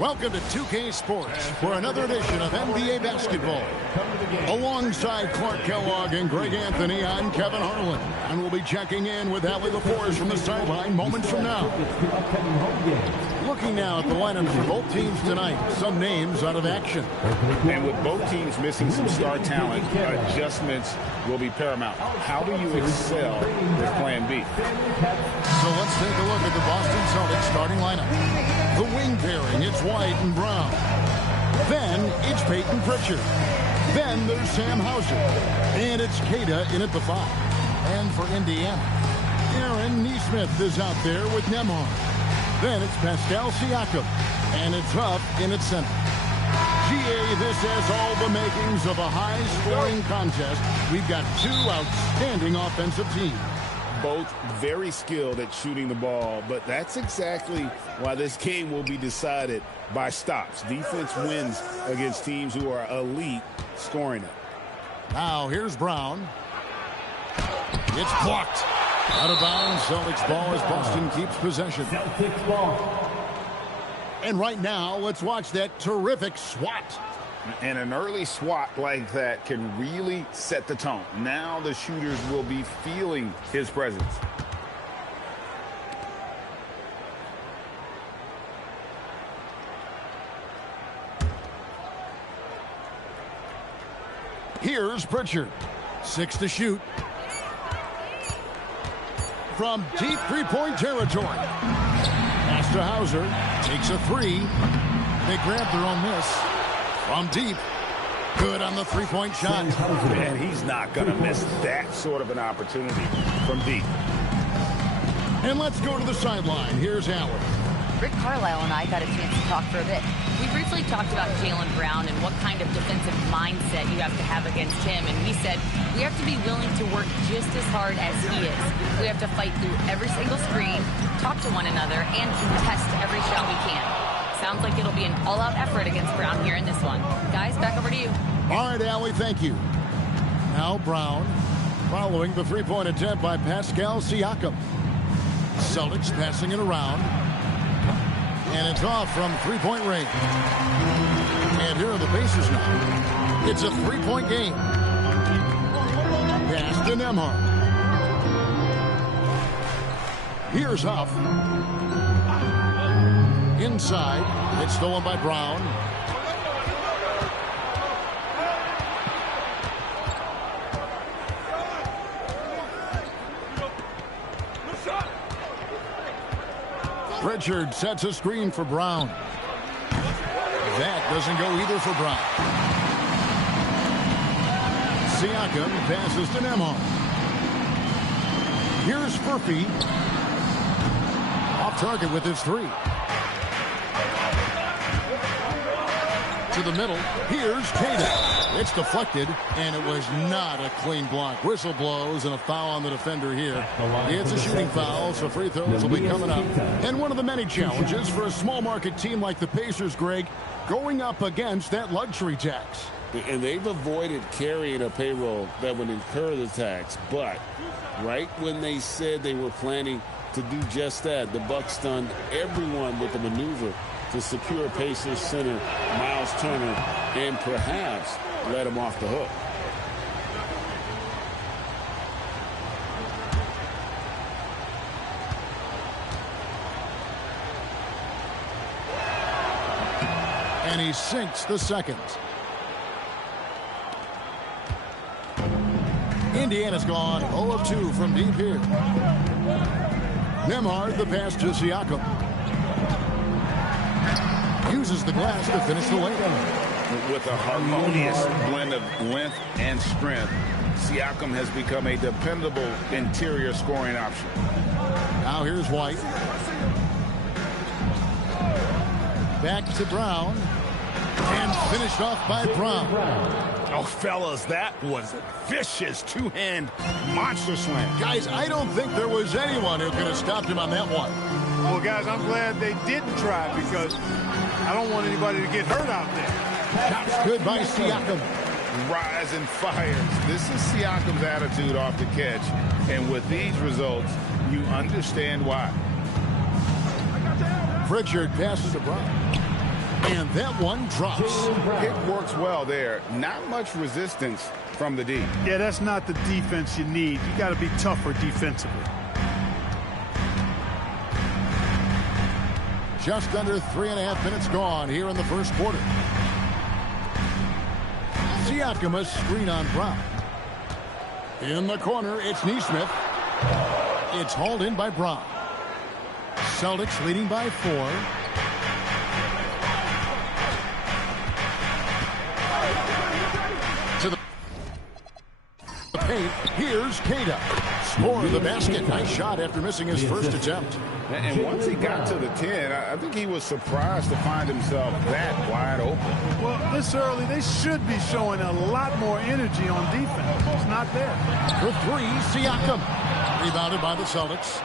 Welcome to 2K Sports for another edition of NBA basketball. Alongside Clark Kellogg and Greg Anthony, I'm Kevin Harlan, and we'll be checking in with Allie LaForce from the sideline moments from now. Looking now at the lineups for both teams tonight, some names out of action. And with both teams missing some star talent, adjustments will be paramount. How do you excel with Plan B? So let's take a look at the Boston Celtics starting lineup. The wing pairing, it's White and Brown. Then it's Peyton Pritchard. Then there's Sam Hauser. And it's Queta in at the 5. And for Indiana, Aaron Nesmith is out there with Nembhard. Then it's Pascal Siakam. And it's Huff in at center. GA, this has all the makings of a high-scoring contest. We've got two outstanding offensive teams. Both very skilled at shooting the ball, but that's exactly why this game will be decided by stops. Defense wins against teams who are elite scoring it. Now here's Brown. It's blocked. Out of bounds, Celtics ball as Boston keeps possession. Celtics ball. And right now, let's watch that terrific swat. And an early swat like that can really set the tone. Now the shooters will be feeling his presence. Here's Pritchard. 6 to shoot. From deep three-point territory. Pass to Hauser. Takes a 3. They grab their own miss. From deep. Good on the three-point shot. Man, he's not going to miss that sort of an opportunity from deep. And let's go to the sideline. Here's Allen. Rick Carlisle and I got a chance to talk for a bit. We briefly talked about Jaylen Brown and what kind of defensive mindset you have to have against him. And he said, we have to be willing to work just as hard as he is. We have to fight through every single screen, talk to one another, and contest every shot we can. Sounds like it'll be an all-out effort against Brown here in this one. Guys, back over to you. All right, Allie, thank you. Now Brown following the three-point attempt by Pascal Siakam. Celtics passing it around. And it's off from three-point range. And here are the Pacers now. It's a three-point game. Pass to Nembhard. Here's Huff. Inside. It's stolen by Brown. Pritchard sets a screen for Brown. That doesn't go either for Brown. Siakam passes to Nembhard. Here's Furphy. Off target with his 3. To the middle. Here's Queta. It's deflected, and it was not a clean block. Whistle blows and a foul on the defender here. It's a shooting foul, so free throws will be coming up. And one of the many challenges for a small market team like the Pacers, Greg, going up against that luxury tax. And they've avoided carrying a payroll that would incur the tax. But right when they said they were planning to do just that, the Bucks stunned everyone with a maneuver to secure Pacers center Miles Turner and perhaps let him off the hook. And he sinks the second. Indiana's gone 0 of 2 from deep here. Nembhard, the pass to Siakam. Uses the glass to finish the layup. With a harmonious blend of length and strength, Siakam has become a dependable interior scoring option. Now here's White. Back to Brown. And finished off by Brown. Oh, fellas, that was a vicious two-hand monster slam. Guys, I don't think there was anyone who could have stopped him on that one. Well, guys, I'm glad they didn't try because I don't want anybody to get hurt out there. Shots good by Siakam. Rise and fires. This is Siakam's attitude off the catch. And with these results, you understand why. Pritchard passes to Brown. And that one drops. Pick works well there. Not much resistance from the D. Yeah, that's not the defense you need. You got to be tougher defensively. Just under 3.5 minutes gone here in the first quarter. Siakam, a screen on Brown. In the corner, it's Nesmith. It's hauled in by Brown. Celtics leading by 4. To the paint, here's Cada. Score the basket. Nice shot after missing his first attempt. And once he got to the 10, I think he was surprised to find himself that wide open. Well, this early, they should be showing a lot more energy on defense. It's not there. For 3, Siakam. Rebounded by the Celtics.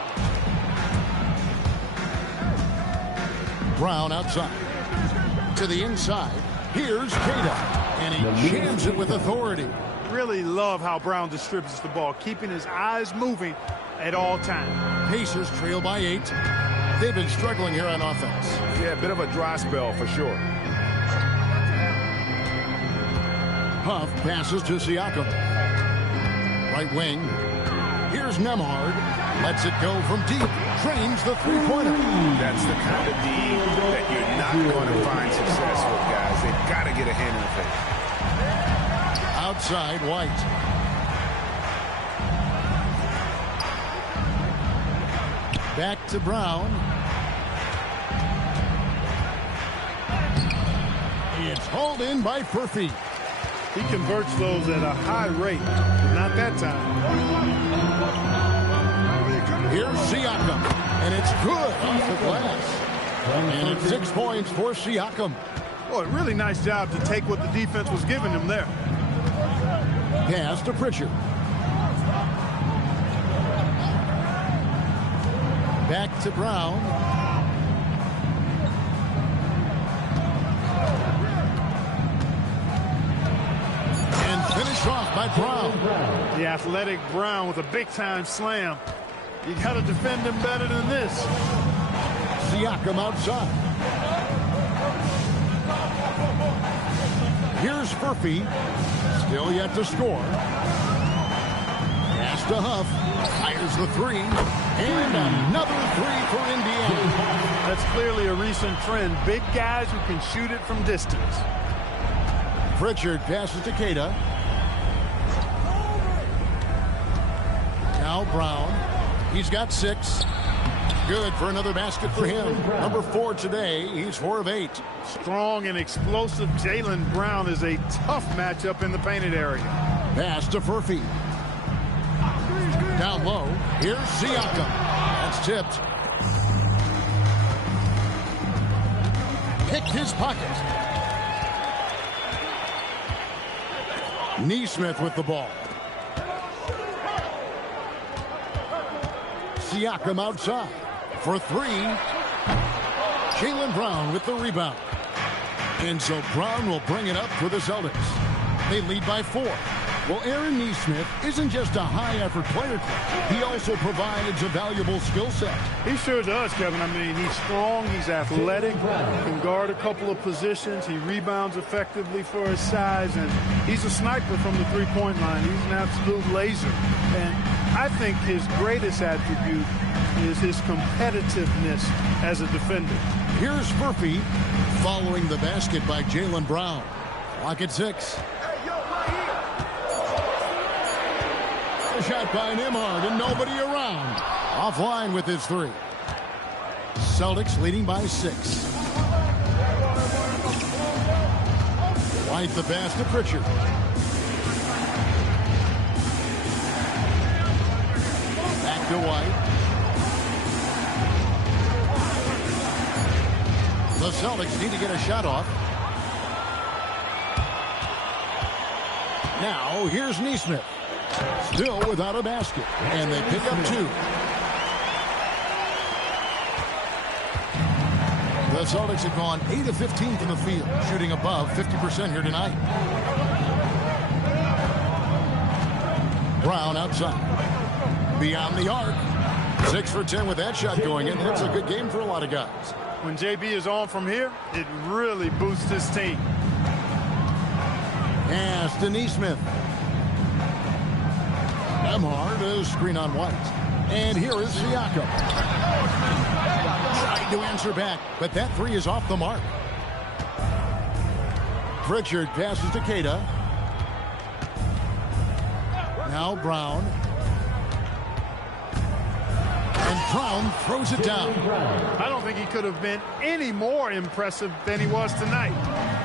Brown outside. To the inside. Here's Cada. And he jams it with authority. Really love how Brown distributes the ball, keeping his eyes moving at all times. Pacers trail by 8. They've been struggling here on offense. Yeah, a bit of a dry spell for sure. Huff passes to Siakam. Right wing. Here's Nemhard. Lets it go from deep. Trains the three-pointer. That's the kind of D that you're not going to find success with, guys. They've got to get a hand in the face. Outside, White. Back to Brown. It's hauled in by Furphy. He converts those at a high rate, but not that time. Here's Siakam, and it's good off the glass. And it's 6 points for Siakam. Boy, really nice job to take what the defense was giving him there. Pass to Pritchard. Back to Brown. And finished off by Brown. The athletic Brown with a big-time slam. You got to defend him better than this. Siakam outside. Here's Furphy. Still yet to score. Pass to Huff. Fires the 3. And another 3 for Indiana. That's clearly a recent trend. Big guys who can shoot it from distance. Pritchard passes to Cada. Now Brown. He's got 6. Good for another basket for him. Number 4 today. He's 4 of 8. Strong and explosive Jaylen Brown is a tough matchup in the painted area. Pass to Furphy. Down low. Here's Siakam. That's tipped. Picked his pocket. Nesmith with the ball. Siakam outside for 3. Jaylen Brown with the rebound. And so Brown will bring it up for the Celtics. They lead by 4. Well, Aaron Nesmith isn't just a high-effort player. He also provides a valuable skill set. He sure does, Kevin. I mean, he's strong, he's athletic, can guard a couple of positions, he rebounds effectively for his size, and he's a sniper from the three-point line. He's an absolute laser. And I think his greatest attribute is his competitiveness as a defender. Here's Furphy following the basket by Jaylen Brown. Clock at 6. A shot by Nemhard and nobody around. Offline with his 3. Celtics leading by 6. White the pass to Pritchard. Back to White. The Celtics need to get a shot off. Now, here's Nesmith. Still without a basket. And they pick up 2. The Celtics have gone 8 of 15 from the field, shooting above 50% here tonight. Brown outside. Beyond the arc. 6 for 10 with that shot going in. That's a good game for a lot of guys. When JB is on from here, it really boosts his team. Pass to Neesmith. Nemhard is screen on White. And here is Siakam. Trying to answer back, but that three is off the mark. Pritchard passes to Keita. Now Brown. And Brown throws it down. I don't think he could have been any more impressive than he was tonight.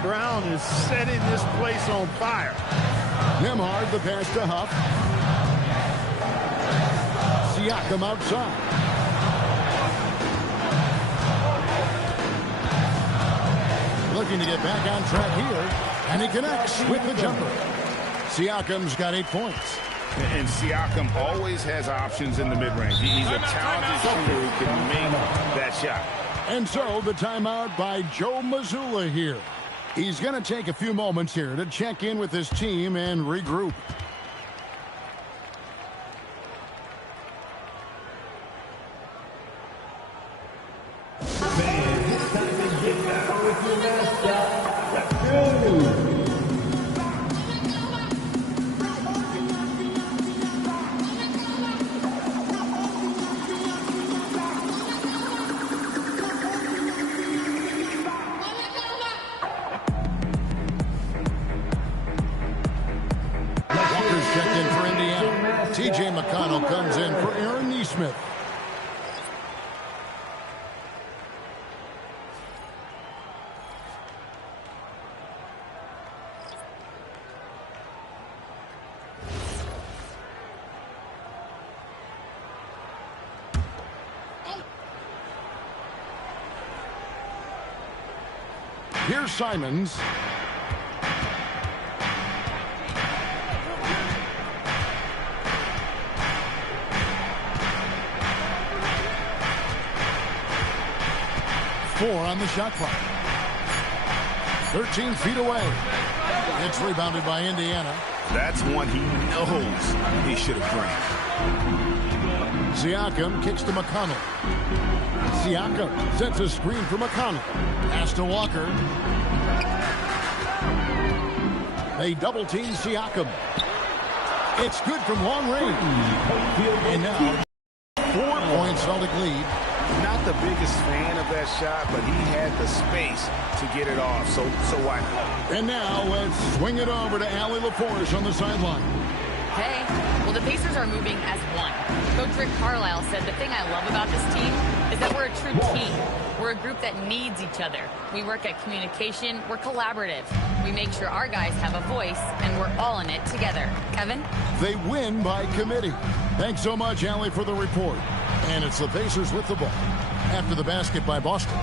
Brown is setting this place on fire. Nemhard, the pass to Huff. Siakam outside. Looking to get back on track here. And he connects with the jumper. Siakam's got 8 points. And Siakam always has options in the mid-range. He's a talented shooter who can make that shot. And so the timeout by Joe Mazzulla here. He's going to take a few moments here to check in with his team and regroup. T.J. McConnell comes in for Aaron Neesmith. Here's Simons. Four on the shot clock. 13 feet away. It's rebounded by Indiana. That's one he knows he should have drained. Siakam kicks to McConnell. Siakam sets a screen for McConnell. Pass to Walker. They double team Siakam. It's good from long range. And now 4-point Celtic lead. Not the biggest fan of that shot, but he had the space to get it off, so why not? And now let's swing it over to Allie LaForce on the sideline. Hey, well, the Pacers are moving as one. Coach Rick Carlisle said the thing I love about this team is that we're a true team. We're a group that needs each other. We work at communication. We're collaborative. We make sure our guys have a voice, and we're all in it together. Kevin? They win by committee. Thanks so much, Allie, for the report. And it's the Pacers with the ball. After the basket by Boston.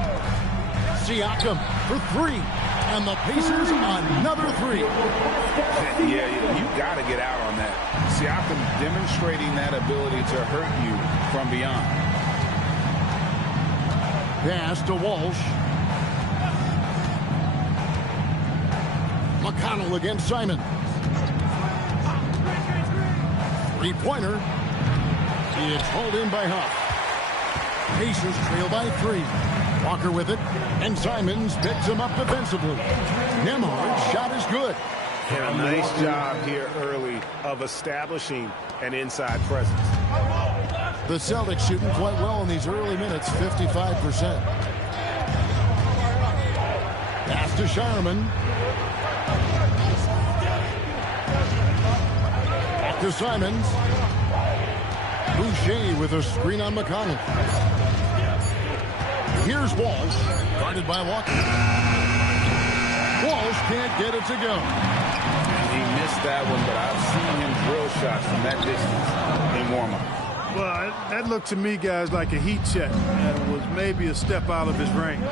Siakam for three. And the Pacers another three. Yeah, you got to get out on that. Siakam demonstrating that ability to hurt you from beyond. Pass to Walsh. McConnell against Simon. Three-pointer. It's hauled in by Huff. Pacers trail by 3. Walker with it, and Simons picks him up defensively. Nemhard's shot is good. And a nice job here early of establishing an inside presence. The Celtics shooting quite well in these early minutes, 55%. Pass to Sharman. Back to Simons. Boucher with a screen on McConnell. Here's Walsh, guarded by Walker. Walsh can't get it to go. He missed that one, but I've seen him drill shots from that distance in warm-up. Well, that looked to me, guys, like a heat check. And it was maybe a step out of his range.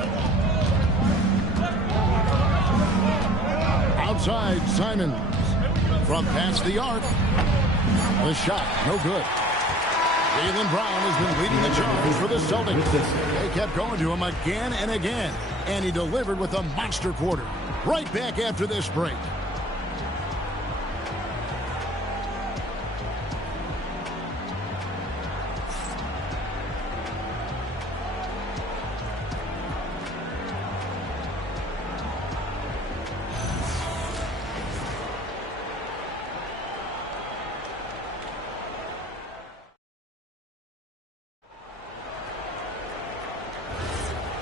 Outside, Simons. From past the arc. The shot, no good. Jaylen Brown has been leading the charge for the Celtics. They kept going to him again and again, and he delivered with a monster quarter. Right back after this break.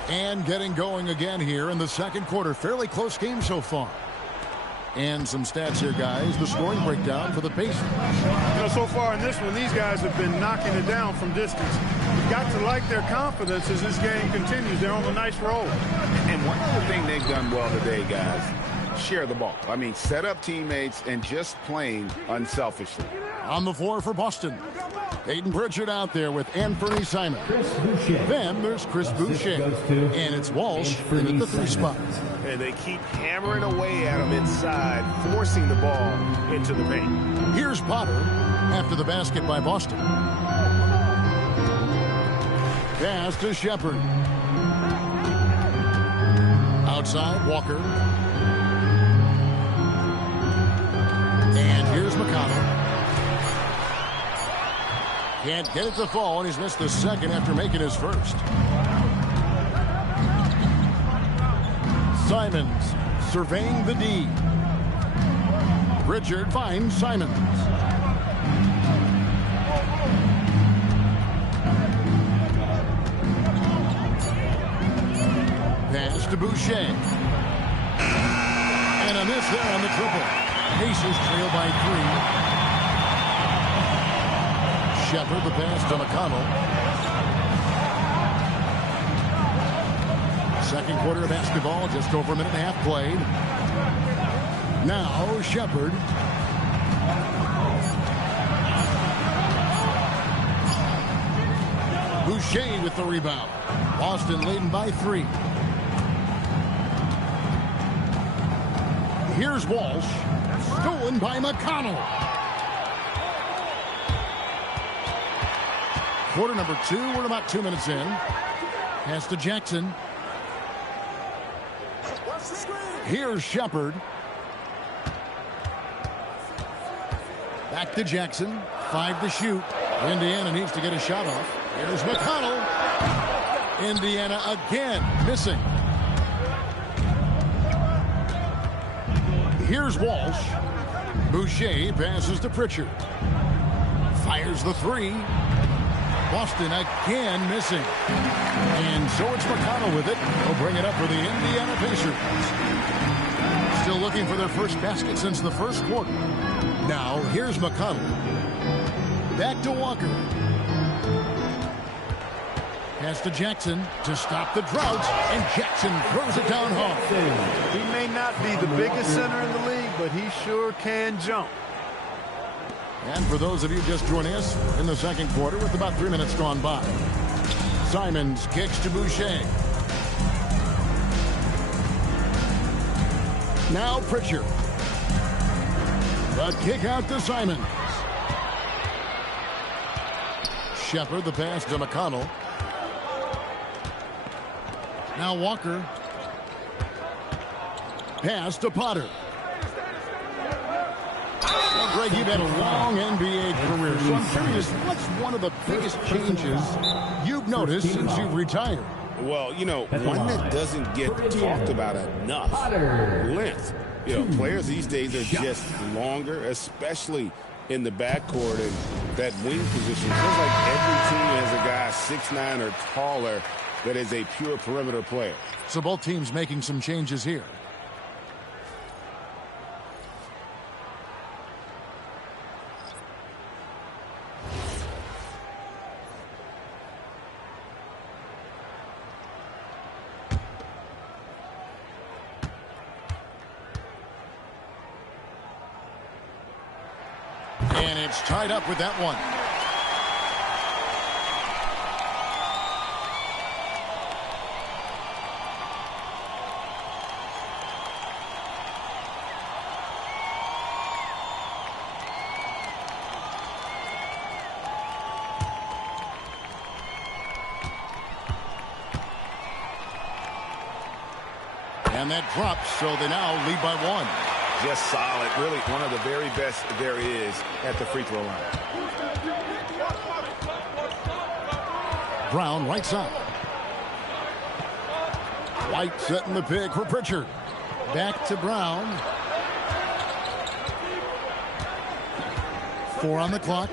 And getting going again here in the second quarter. Fairly close game so far. And some stats here, guys. The scoring breakdown for the Pacers. So far in this one, these guys have been knocking it down from distance. You've got to like their confidence as this game continues. They're on a nice roll. And one other thing they've done well today, guys, share the ball. I mean, set up teammates and just playing unselfishly. On the floor for Boston, Peyton Pritchard out there with Anthony Simon. Then there's Chris Boucher. And it's Walsh in at the 3 spot. And they keep hammering away at him inside, forcing the ball into the paint. Here's Potter after the basket by Boston. Pass to Shepard. Outside, Walker. And here's McConnell. Can't get it to fall, and he's missed the second after making his first. Simons surveying the D. Pritchard finds Simons. Pass to Boucher. And a miss there on the triple. Pacers trail by 3. Shepard the pass to McConnell. Second quarter of basketball, just over a minute and a half played. Now Shepard. Boucher with the rebound. Boston leading by 3. Here's Walsh. Stolen by McConnell. Quarter number 2. We're about 2 minutes in. Pass to Jackson. Here's Shepard. Back to Jackson. 5 to shoot. Indiana needs to get a shot off. Here's McConnell. Indiana again missing. Here's Walsh. Boucher passes to Pritchard. Fires the 3. Boston again missing. And so it's McConnell with it. He'll bring it up for the Indiana Pacers. Still looking for their first basket since the first quarter. Now, here's McConnell. Back to Walker. Pass to Jackson to stop the drought. And Jackson throws it down hard. He may not be the biggest center in the league, but he sure can jump. And for those of you just joining us in the second quarter with about 3 minutes gone by. Simons kicks to Boucher. Now Pritchard. The kick out to Simons. Shepard the pass to McConnell. Now Walker. Pass to Potter. Well, Greg, you've had a long NBA career, so I'm curious, what's one of the biggest changes you've noticed since you've retired? Well, one that doesn't get talked about enough. Length. Players these days are just longer, especially in the backcourt, and that wing position. Feels like every team has a guy 6'9" or taller that is a pure perimeter player. So both teams making some changes here. And it's tied up with that one. And that drops, so they now lead by 1. Just solid. Really one of the very best there is at the free throw line. Brown right side. White setting the pick for Pritchard. Back to Brown. 4 on the clock.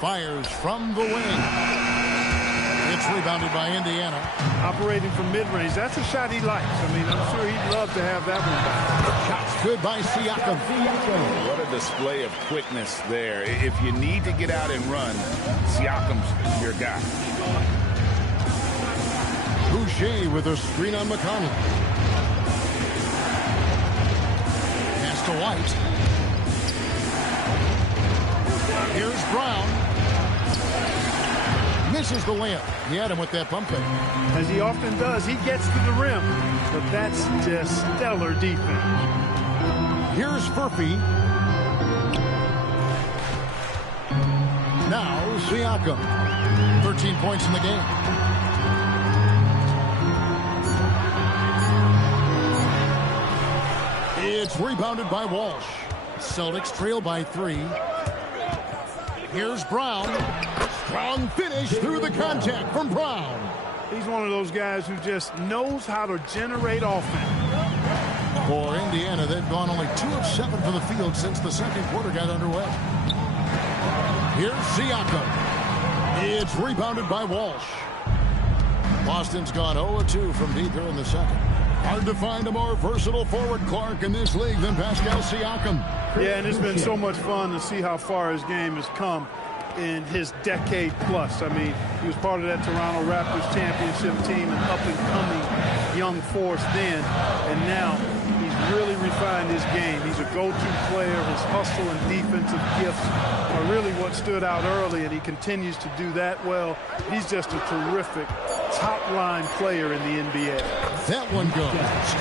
Fires from the wing. It's rebounded rebounded by Indiana. Operating from mid-range. That's a shot he likes. I mean, I'm sure he'd love to have that one back. Shots good by Siakam. What a display of quickness there. If you need to get out and run, Siakam's your guy. Boucher with a screen on McConnell. Pass to White. Here's Brown. Misses the layup. He had him with that pump fake. As he often does, he gets to the rim. But that's just stellar defense. Here's Furphy. Now Siakam. 13 points in the game. It's rebounded by Walsh. Celtics trail by 3. Here's Brown. Strong finish through the contact from Brown. He's one of those guys who just knows how to generate offense. For Indiana, they've gone only 2 of 7 from the field since the second quarter got underway. Here's Siakam. It's rebounded by Walsh. Boston's gone 0 of 2 from deep here in the second. Hard to find a more versatile forward, Clark, in this league than Pascal Siakam. Yeah, and it's been so much fun to see how far his game has come in his decade plus. I mean, he was part of that Toronto Raptors championship team, an up-and-coming young force then, and now he's really refined his game. He's a go-to player. His hustle and defensive gifts are really what stood out early, and he continues to do that well. He's just a terrific top-line player in the NBA. That one goes.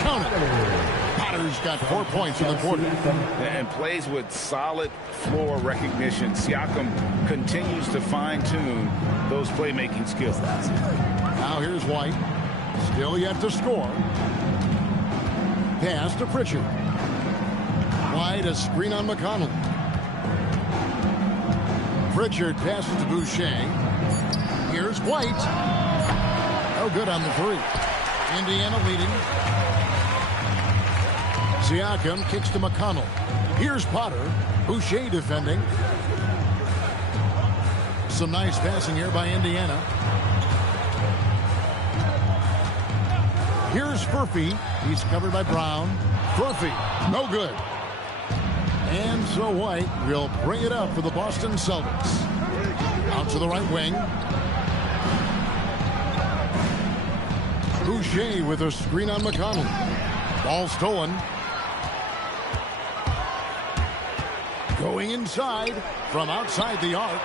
Count it. Potter's got 4 points in the quarter. And plays with solid floor recognition. Siakam continues to fine-tune those playmaking skills. Now here's White. Still yet to score. Pass to Pritchard. White, a screen on McConnell. Pritchard passes to Boucher. Here's White. No good on the 3. Indiana leading. Siakam kicks to McConnell. Here's Potter. Boucher defending. Some nice passing here by Indiana. Here's Furphy. He's covered by Brown. Furphy, no good. And so White will bring it up for the Boston Celtics. Out to the right wing. Boucher with a screen on McConnell. Ball stolen. Going inside from outside the arc.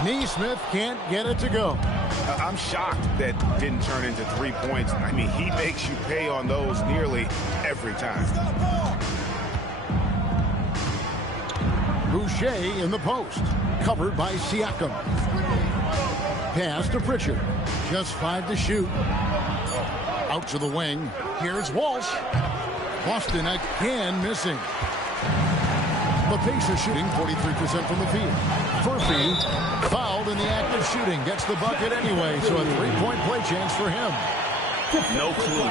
Neesmith can't get it to go. I'm shocked that didn't turn into 3 points. I mean, he makes you pay on those nearly every time. Boucher in the post. Covered by Siakam. Pass to Pritchard. Just 5 to shoot. Out to the wing. Here's Walsh. Boston again missing. The Pacers shooting 43% from the field. Furphy fouled in the act of shooting. Gets the bucket anyway, so a 3-point play chance for him. No clue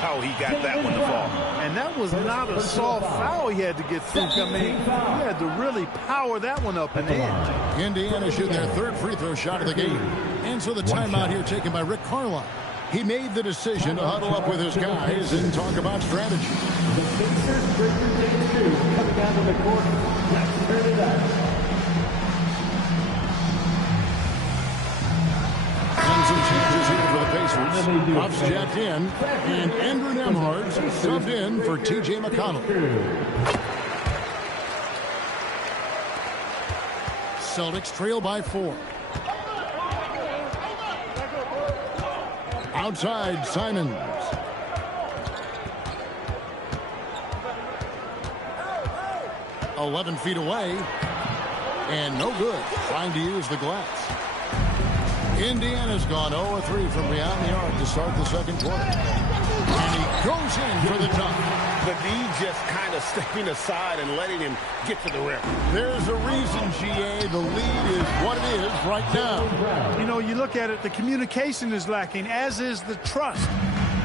how he got that one to fall. And that was not a soft foul he had to get through. I mean, he had to really power that one up and in. Indiana shooting their 3rd free throw shot of the game. And so the timeout here taken by Rick Carlisle. He made the decision to huddle up with his guys and talk about strategy. The Pacers breaking game 2 coming down to the court. Let's turn it up. And some changes here for the Pacers. Ruff's jacked in, and Andrew Nembhard subbed in for T.J. McConnell. Celtics trail by 4. Outside, Simons. "11 feet away, and no good. Trying to use the glass. Indiana's gone 0-3 from beyond the arc to start the second quarter. And he goes in for the dunk. The D just kind of stepping aside and letting him get to the rim. There's a reason, GA, the lead is what it is right now. You know, you look at it, the communication is lacking, as is the trust.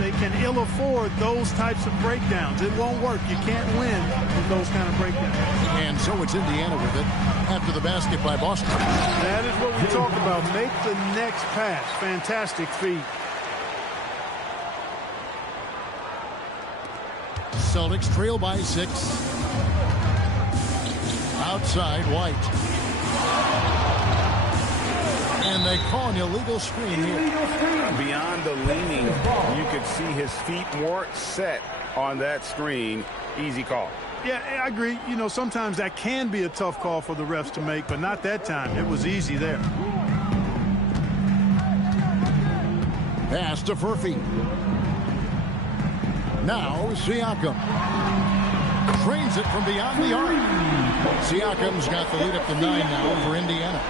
they can ill afford those types of breakdowns. It won't work. You can't win with those kind of breakdowns. And so it's Indiana with it after the basket by Boston. That is what we talk about. Make the next pass. Fantastic feed. Celtics trail by 6. Outside, White. And they call an illegal screen here. Beyond the leaning, you could see his feet weren't set on that screen. Easy call. Yeah, I agree. You know, sometimes that can be a tough call for the refs to make, but not that time. It was easy there. Pass to Furphy. Now Siakam. Trains it from beyond the arc. Siakam's got the lead up to 9 now for Indiana.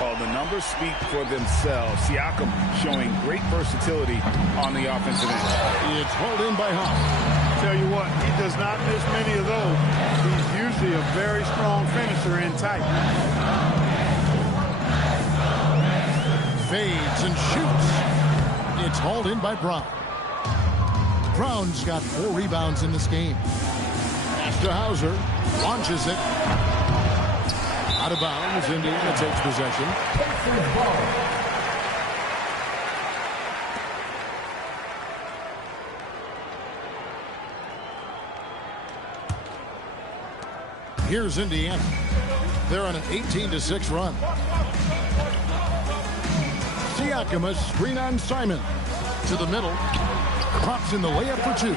Oh, the numbers speak for themselves. Siakam showing great versatility on the offensive end. It's hauled in by Huff. Tell you what, he does not miss many of those. He's usually a very strong finisher in tight. Fades and shoots. It's hauled in by Brown. Brown's got 4 rebounds in this game. Pass to Hauser. Launches it. Out of bounds. Indiana takes possession. Here's Indiana. They're on an 18-6 run. Siakam, a screen on Simon. To the middle. Pops in the layup for 2.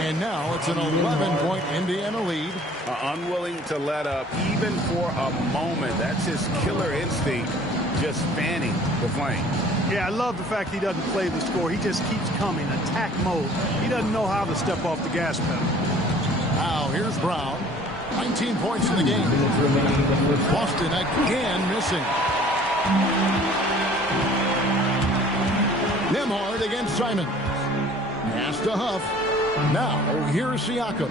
And now it's an 11-point Indiana lead. Unwilling to let up even for a moment. That's his killer instinct, just fanning the flame. Yeah, I love the fact he doesn't play the score. He just keeps coming, attack mode. He doesn't know how to step off the gas pedal. Now here's Brown. 19 points in the game. Boston again missing. Nembhard against Simon. Pass to Huff. Now, here's Siakam.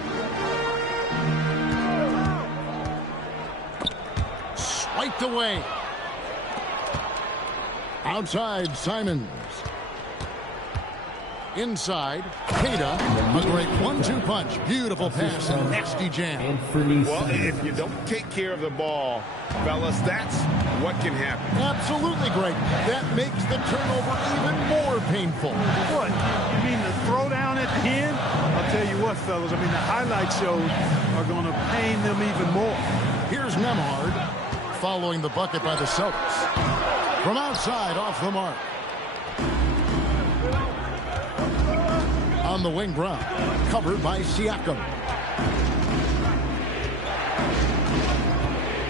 Swiped away. Outside, Simons. Inside, Queta. A great 1-2 punch. Beautiful pass and nasty jam. Well, if you don't take care of the ball, fellas, that's what can happen. Absolutely great. That makes the turnover even more painful. What? You mean the throwdown at the end? I'll tell you what, fellas. I mean, the highlight shows are going to pain them even more. Here's Nembhard following the bucket by the Celtics. From outside, off the mark. On the wing, Brown. Covered by Siakam.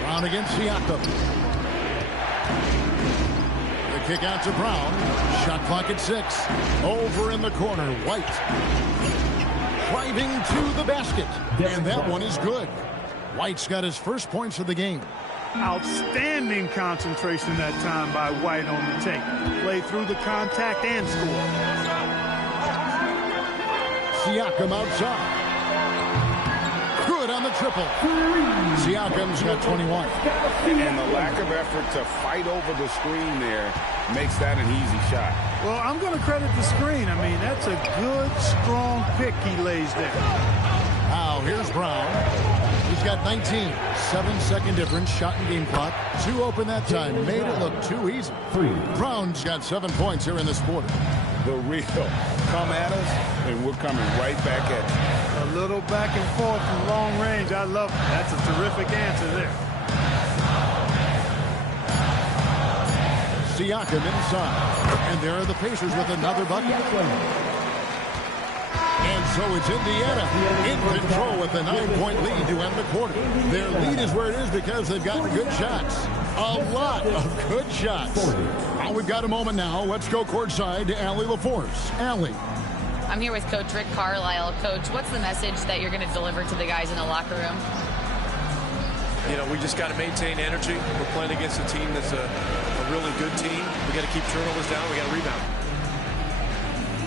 Brown against Siakam. The kick out to Brown. Shot clock at 6. Over in the corner, White. Driving to the basket. And that one is good. White's got his first points of the game. Outstanding concentration that time by White on the tape. Played through the contact and scored. Siakam outside. Good on the triple. Siakam's got 21. And the lack of effort to fight over the screen there makes that an easy shot. Well, I'm going to credit the screen. I mean, that's a good, strong pick he lays there. Now, here's Brown. He's got 19. 7-second difference. Shot and game clock. 2 open that time. Made it look too easy. Brown's got 7 points here in this quarter. The real come at us, and we're coming right back at you. A little back and forth from long range. I love it. That's a terrific answer there. Siakam inside. And there are the Pacers with another bucket. And so it's Indiana in control with a 9-point lead to end the quarter. Their lead is where it is because they've gotten good shots. A lot of good shots. Well, we've got a moment now. Let's go courtside to Allie LaForce. Allie. I'm here with Coach Rick Carlisle. Coach, what's the message that you're going to deliver to the guys in the locker room? You know, we just got to maintain energy. We're playing against a team that's a really good team. We got to keep turnovers down. We got to rebound.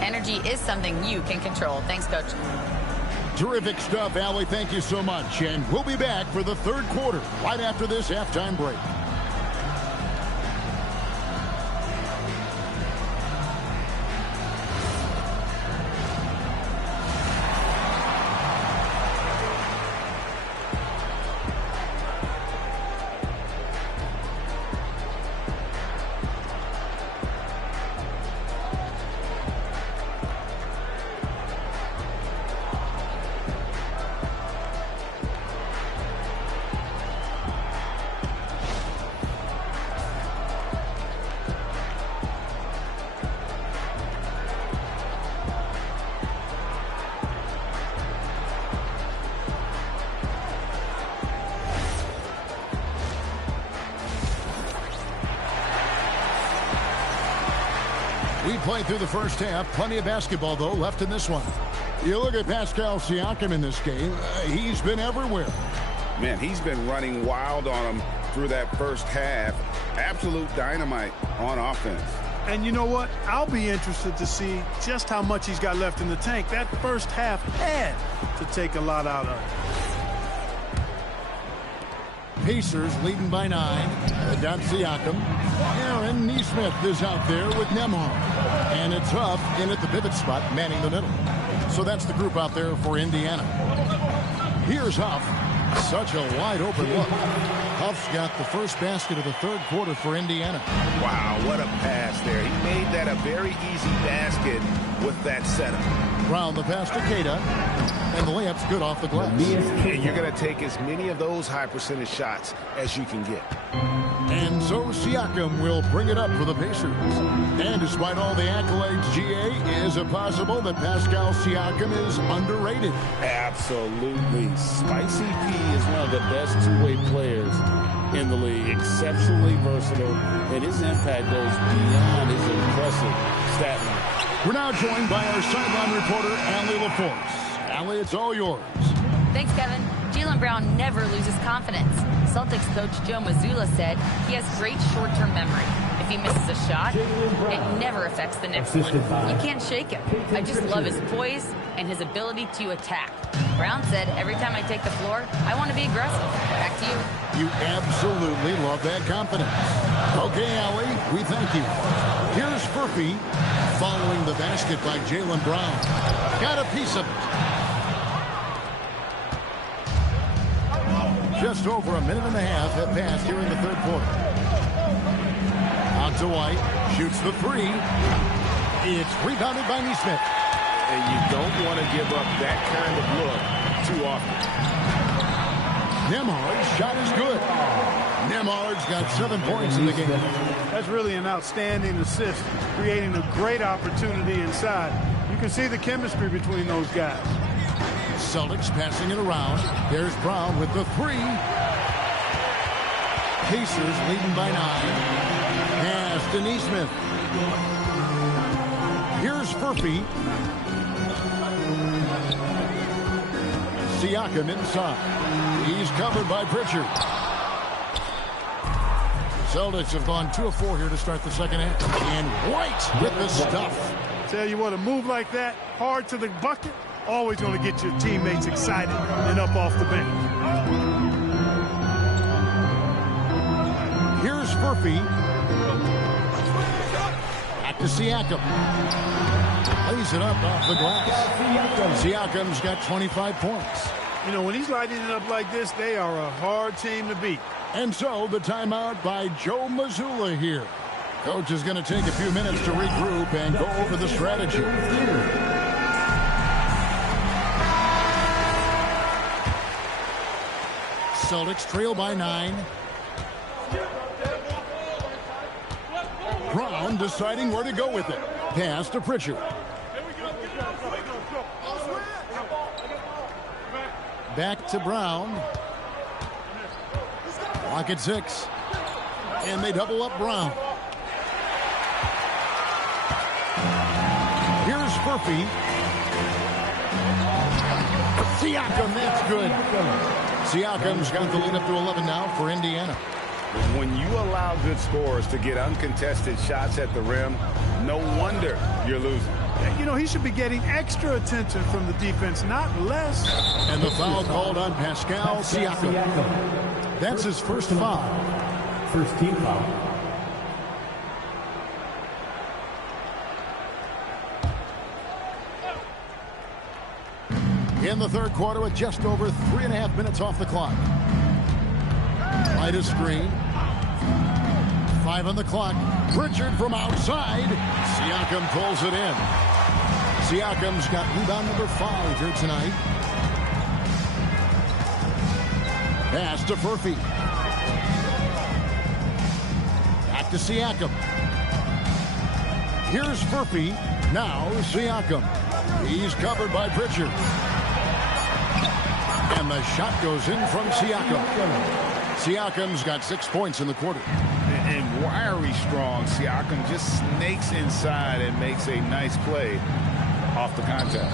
Energy is something you can control. Thanks, Coach. Terrific stuff, Allie. Thank you so much. And we'll be back for the third quarter right after this halftime break. We played through the first half. Plenty of basketball, though, left in this one. You look at Pascal Siakam in this game. He's been everywhere. Man, he's been running wild on him through that first half. Absolute dynamite on offense. And you know what? I'll be interested to see just how much he's got left in the tank. That first half had to take a lot out of it. Pacers leading by 9. Down Siakam. Aaron Nesmith is out there with Nembhard. And it's Huff in at the pivot spot, manning the middle. So that's the group out there for Indiana. Here's Huff. Such a wide open look. Huff's got the first basket of the third quarter for Indiana. Wow, what a pass there. He made that a very easy basket with that setup. Brown the pass to Keita. And the layup's good off the glass. And you're going to take as many of those high percentage shots as you can get. And so Siakam will bring it up for the Pacers. And despite all the accolades, GA, is it possible that Pascal Siakam is underrated? Absolutely. Spicy P is one of the best two-way players in the league. Exceptionally versatile, and his impact goes beyond his impressive stat line. We're now joined by our sideline reporter, Allie LaForce. Allie, it's all yours. Thanks, Kevin. Jaylen Brown never loses confidence. Celtics coach Joe Mazzulla said he has great short-term memory. If he misses a shot, it never affects the next one. You can't shake him. I just love his poise and his ability to attack. Brown said, every time I take the floor, I want to be aggressive. Back to you. You absolutely love that confidence. Okay, Allie, we thank you. Here's Furphy following the basket by Jaylen Brown. Got a piece of it. Just over a minute and a half have passed here in the third quarter. Out to White. Shoots the three. It's rebounded by Nesmith. And you don't want to give up that kind of look too often. Nembhard's shot is good. Nembhard's got 7 points in the game. That's really an outstanding assist, creating a great opportunity inside. You can see the chemistry between those guys. Celtics passing it around. There's Brown with the three. Pacers leading by 9. Pass to Nesmith. Here's Furphy. Siakam inside. He's covered by Pritchard. Celtics have gone 2 of 4 here to start the second half. And White with the stuff. Tell you what, a move like that, hard to the bucket, always going to get your teammates excited and up off the bench. Here's Furphy. Back to Siakam. Lays it up off the glass. Siakam's got 25 points. You know, when he's lighting it up like this, they are a hard team to beat. And so the timeout by Joe Mazzulla here. Coach is going to take a few minutes to regroup and go over the strategy. Celtics trail by 9. Brown deciding where to go with it. Pass to Pritchard. Back to Brown. Clock at 6. And they double up Brown. Here's Furphy. Siakam, that's good. Siakam's got the lead up to 11 now for Indiana. When you allow good scorers to get uncontested shots at the rim, no wonder you're losing. You know, he should be getting extra attention from the defense, not less. And the foul called on Pascal Siakam. That's his first foul. First team foul. In the third quarter with just over 3.5 minutes off the clock. Light a screen. 5 on the clock. Pritchard from outside. Siakam pulls it in. Siakam's got rebound number 5 here tonight. Pass to Furphy. Back to Siakam. Here's Furphy. Now Siakam. He's covered by Pritchard. And the shot goes in from Siakam. Siakam's got 6 points in the quarter. And wiry strong. Siakam just snakes inside and makes a nice play off the contact.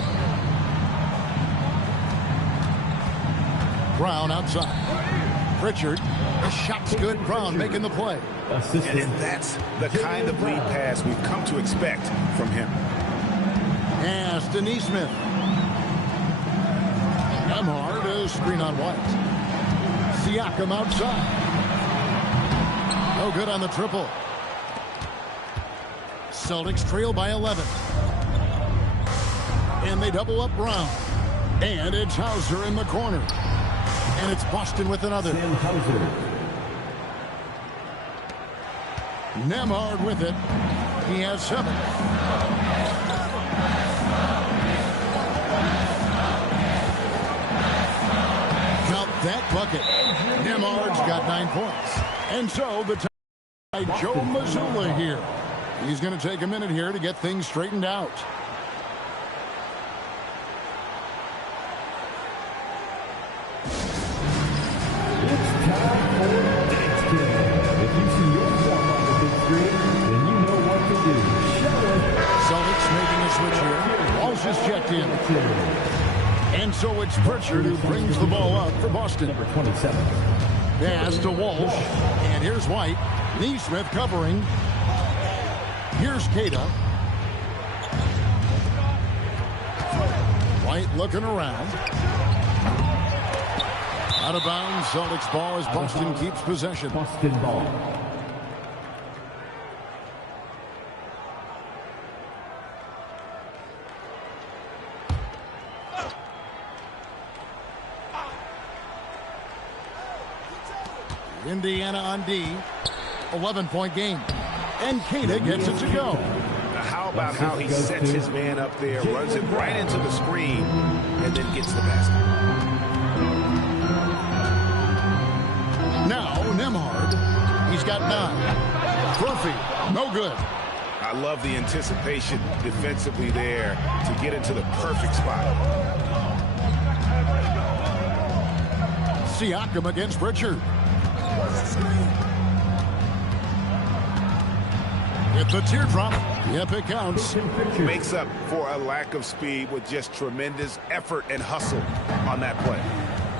Brown outside. Pritchard. The shot's good. Brown making the play. And that's the kind of lead pass we've come to expect from him. Pass to Neesmith. Nemhard, a screen on White. Siakam outside. No good on the triple. Celtics trail by 11. And they double up Brown. And it's Hauser in the corner. And it's Boston with another. Nemhard with it. He has 7. Count that bucket. Nemhard's got 9 points. And so the tie, Joe Mazzulla here. He's going to take a minute here to get things straightened out. Celtics making a switch here. Walsh is checked in. And so it's Pritchard who brings the ball up for Boston. Number 27. Pass to Walsh. And here's White. Neesmith covering. Here's Kata. White looking around. Out of bounds. Celtics ball as Boston keeps possession. Boston ball. Indiana on D. 11-point game. And Kata gets it to go. Now how about how he sets his man up there, runs it right into the screen, and then gets the basket. Now Nemhard. He's got 9. Murphy. No good. I love the anticipation defensively there to get into the perfect spot. Siakam against Pritchard. With the teardrop. Yep, it counts. Makes up for a lack of speed with just tremendous effort and hustle on that play.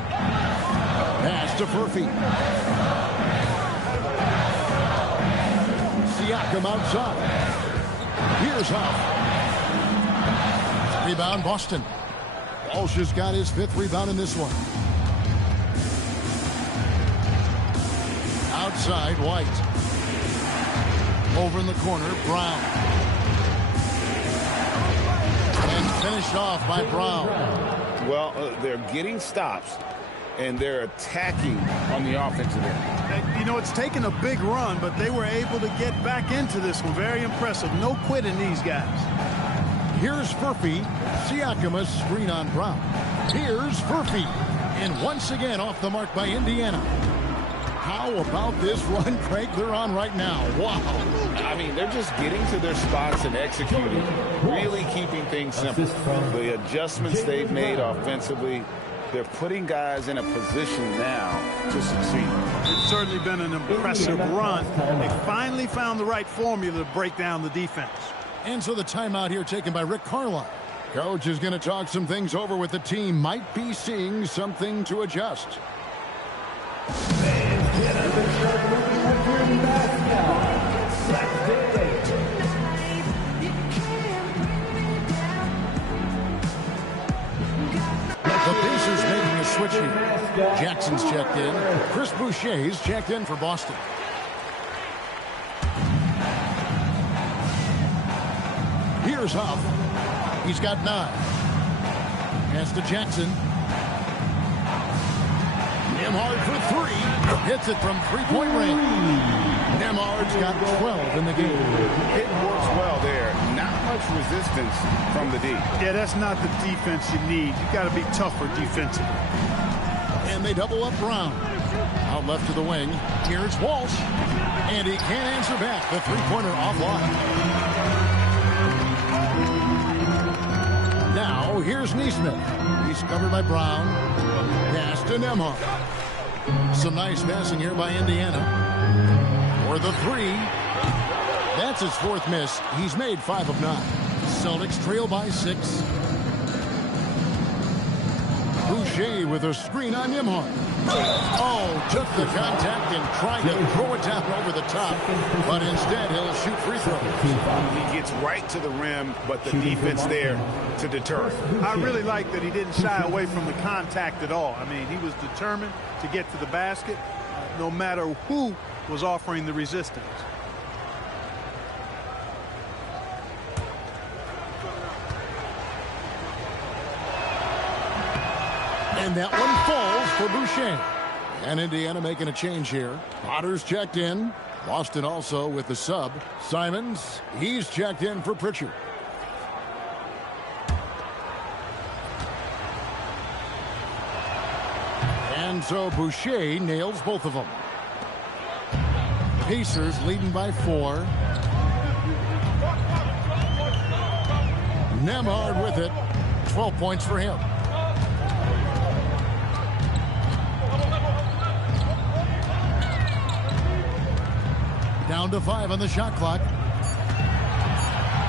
Pass to Murphy. Siakam outside. Here's Huff. Rebound Boston. Walsh has got his 5th rebound in this one. Outside, White. Over in the corner, Brown. And finished off by Brown. Well, they're getting stops, and they're attacking on the offensive end. You know, it's taken a big run, but they were able to get back into this one. Very impressive. No quitting these guys. Here's Murphy. Siakam, a screen on Brown. Here's Murphy. And once again off the mark by Indiana. How about this run, Craig, they're on right now? Wow. I mean, they're just getting to their spots and executing, really keeping things simple. The adjustments they've made offensively, they're putting guys in a position now to succeed. It's certainly been an impressive run. They finally found the right formula to break down the defense. And so the timeout here taken by Rick Carlisle. Coach is going to talk some things over with the team. Might be seeing something to adjust. The Pacers making a switch here. Jackson's checked in. Chris Boucher's checked in for Boston. Here's Huff. He's got 9. Pass to Jackson. Nemhard for 3. Hits it from 3-point range. Nemhard's got 12 in the game. It works well there. Not much resistance from the D. Yeah, that's not the defense you need. You got to be tougher defensively. And they double up Brown. Out left to the wing. Here's Walsh. And he can't answer back. The 3-pointer offline. Now, here's Neesmith. He's covered by Brown. Pass to Nemhard. Some nice passing here by Indiana. For the three. That's his fourth miss. He's made 5 of 9. Celtics trail by 6. Boucher with a screen on Nembhard. Oh, took the contact and tried to throw it down over the top. But instead, he'll shoot free throws. He gets right to the rim, but the defense there to deter. I really like that he didn't shy away from the contact at all. I mean, he was determined to get to the basket no matter who was offering the resistance. And that one falls for Boucher. And Indiana making a change here. Potter's checked in. Boston also with the sub. Simons, he's checked in for Pritchard. And so Boucher nails both of them. Pacers leading by 4. Nembhard with it. 12 points for him. Down to 5 on the shot clock.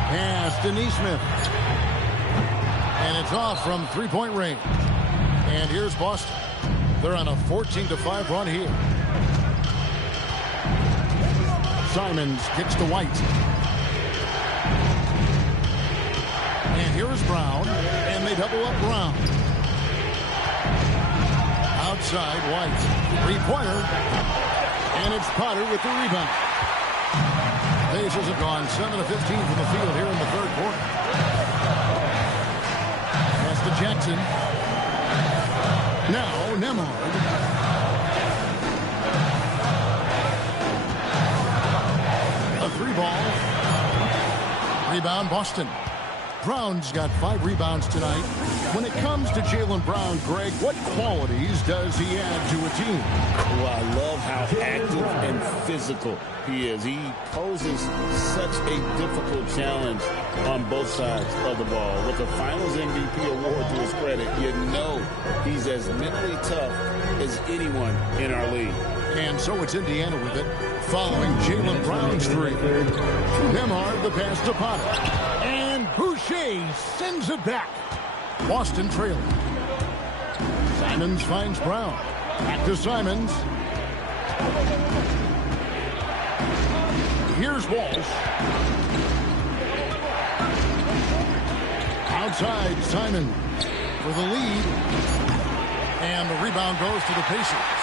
Pass to Nesmith. And it's off from three-point range. And here's Boston. They're on a 14-5 run here. Simons kicks to White. And here's Brown. And they double up Brown. Outside White. Three-pointer. And it's Potter with the rebound. Pacers have gone 7 of 15 from the field here in the third quarter. Pass to Jackson. Now Nembhard. A 3-ball. Rebound Boston. Brown's got 5 rebounds tonight. When it comes to Jaylen Brown, Greg, what qualities does he add to a team? Well, I love how active and physical he is. He poses such a difficult challenge on both sides of the ball. With the Finals MVP award to his credit, you know he's as mentally tough as anyone in our league. And so it's Indiana with it, following Jaylen Brown's 3. Nembhard the pass to Potter. And Boucher sends it back. Boston trailing. Simons finds Brown. Back to Simons. Here's Walsh. Outside, Simon for the lead. And the rebound goes to the Pacers.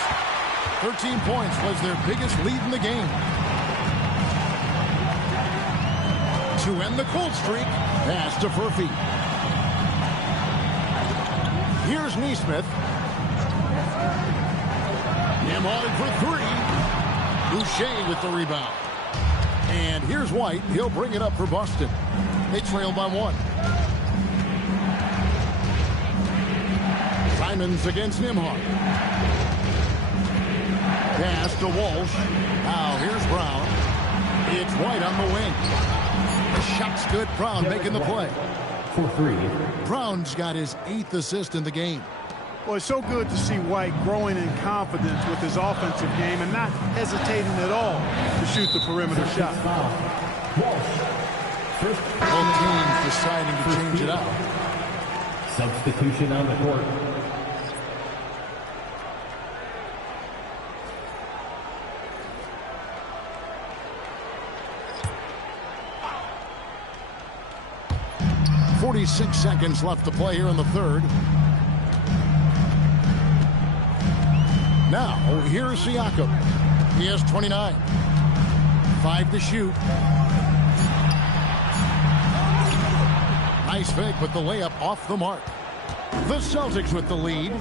13 points was their biggest lead in the game. To end the cold streak, pass to Furphy. Here's Nesmith. Nembhard for 3. Boucher with the rebound. And here's White. He'll bring it up for Boston. They trail by 1. Simons against Nembhard. Pass to Walsh. Now here's Brown. It's White on the wing. The shot's good. Brown making the play. For 3. Brown's got his 8th assist in the game. Well, it's so good to see White growing in confidence with his offensive game and not hesitating at all to shoot the perimeter shot. Both teams deciding to change it up. Substitution on the court. .46 seconds left to play here in the third. Now, here's Siakam. He has 29. 5 to shoot. Nice fake, but the layup off the mark. The Celtics with the lead.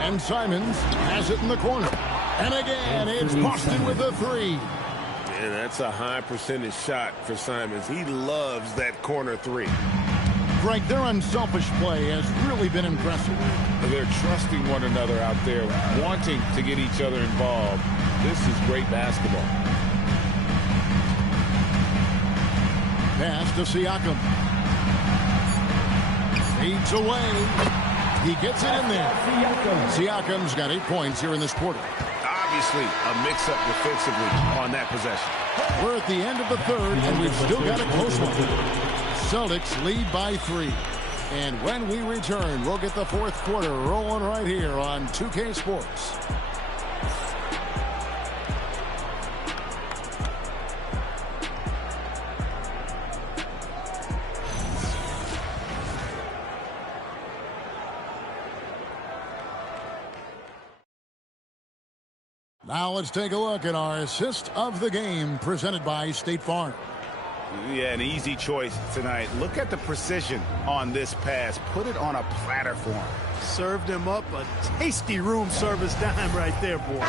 And Simons has it in the corner. And again, it's Boston with a 3. And that's a high percentage shot for Simons. He loves that corner 3. Greg, their unselfish play has really been impressive. They're trusting one another out there, wanting to get each other involved. This is great basketball. Pass to Siakam. Feeds away. He gets it in there. Siakam's got 8 points here in this quarter. Obviously, a mix-up defensively on that possession. We're at the end of the third, and we've still got a close one. Celtics lead by 3. And when we return, we'll get the fourth quarter rolling right here on 2K Sports. Now let's take a look at our assist of the game presented by State Farm. Yeah, an easy choice tonight. Look at the precision on this pass. Put it on a platter for him. Served him up a tasty room service dime right there, boy.